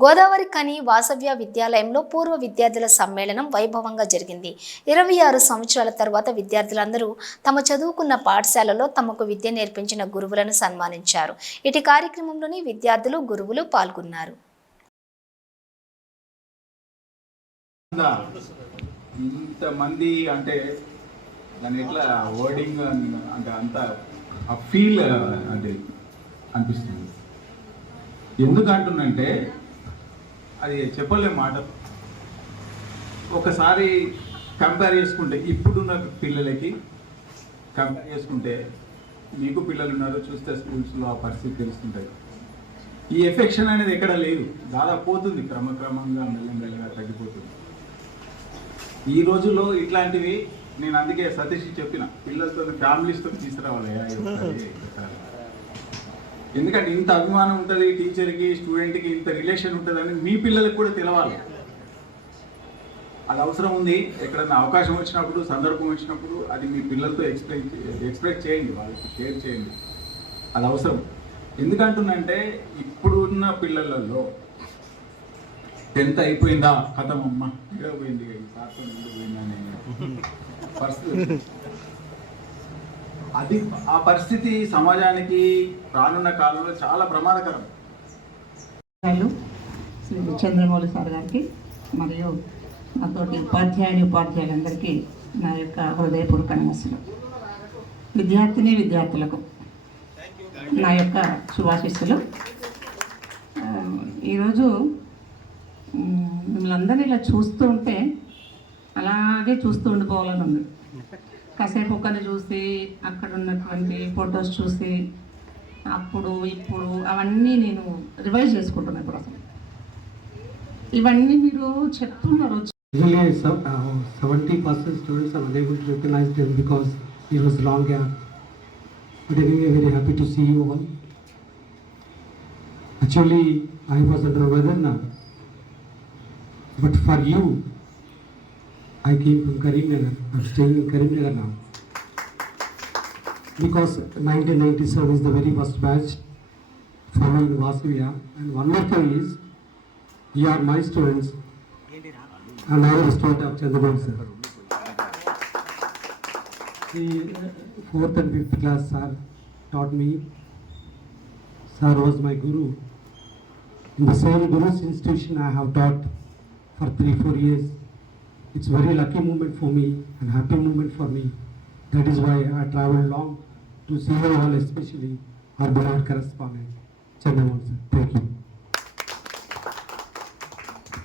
గోదావరి కని వాసవ్య విద్యాలయంలో పూర్వ విద్యార్థుల సమ్మేళనం వైభవంగా జరిగింది. 26 సంవత్సరాల తర్వాత విద్యార్థులందరూ తమ చదువుకున్న పాఠశాలలో తమకు విద్య నేర్పించిన గురువులను సన్మానించారు. ఇటు కార్యక్రమంలోని విద్యార్థులు, గురువులు పాల్గొన్నారు. ఇంతమంది అంటే దాని ఎట్లా వర్డింగ్ అంటే అంత ఆ ఫీల్ అంటే అనిపిస్తుంది. ఎందుకు అంటున్నంటే అది చెప్పలేం మాట. ఒకసారి కంపేర్ చేసుకుంటే ఇప్పుడున్న పిల్లలకి కంపేర్ చేసుకుంటే, మీకు పిల్లలు ఉన్నారు, చూస్తే స్కూల్స్లో ఆ పరిస్థితి తెలుస్తుంటుంది. ఈ ఎఫెక్షన్ అనేది ఎక్కడ లేదు, దాదాపు పోతుంది, క్రమక్రమంగా మెల్లమెల్లగా తగ్గిపోతుంది. ఈ రోజుల్లో ఇట్లాంటివి నేను అందుకే సతీష్ చెప్పిన, పిల్లలతో ఫ్యామిలీస్తో తీసుకురావాలి. ఎందుకంటే ఇంత అభిమానం ఉంటుంది టీచర్కి, స్టూడెంట్కి, ఇంత రిలేషన్ ఉంటుందని మీ పిల్లలకు కూడా తెలవాలి. అది అవసరం ఉంది. ఎక్కడన్నా అవకాశం వచ్చినప్పుడు, సందర్భం వచ్చినప్పుడు అది మీ పిల్లలతో ఎక్స్ప్రెస్ చేయండి, వాళ్ళకి షేర్ చేయండి. అది అవసరం. ఎందుకంటున్నంటే ఇప్పుడున్న పిల్లలలో 10th అయిపోయిందా, కథమమ్మ ఇక్కడ పోయింది, సార్తో పోయిందనే పరిస్థితి. అది ఆ పరిస్థితి సమాజానికి రానున్న కాలంలో చాలా ప్రమాదకరం. చంద్రమౌళి సార్ గారికి మరియు నాతోటి ఉపాధ్యాయులందరికీ నా యొక్క హృదయపూర్వక నమస్సులు. విద్యార్థులకు నా యొక్క శుభాశీస్సులు. ఈరోజు మిమ్మల్ని అందరినీ ఇలా చూస్తూ ఉంటే అలాగే చూస్తూ ఉండిపోవాలని ఉంది. కాసేపు ఒకరిని చూసి, అక్కడ ఉన్నటువంటి ఫొటోస్ చూసి, అప్పుడు ఇప్పుడు అవన్నీ నేను రివైజ్ చేసుకుంటున్నాను. ఇప్పుడు అసలు ఇవన్నీ మీరు చెప్తున్నారు. 70% students are unable to recognize them because it was long gap. But anyway, very happy to see you all. Actually, I was under weather now. But for you, I came from Karimnagar. I'm staying in Karimnagar now. Because 1997 is the very first batch for me in Vasavya. And one more thing is, you are my students. And I am a student of Chandrababu sir. The 4th and 5th class sir taught me. Sir was my guru. In the same guru's institution I have taught for 3-4 years. It's a very lucky moment for me and happy moment for me. That is why I traveled long to see you all, especially our beloved correspondent, Chandrababu sir. Thank you.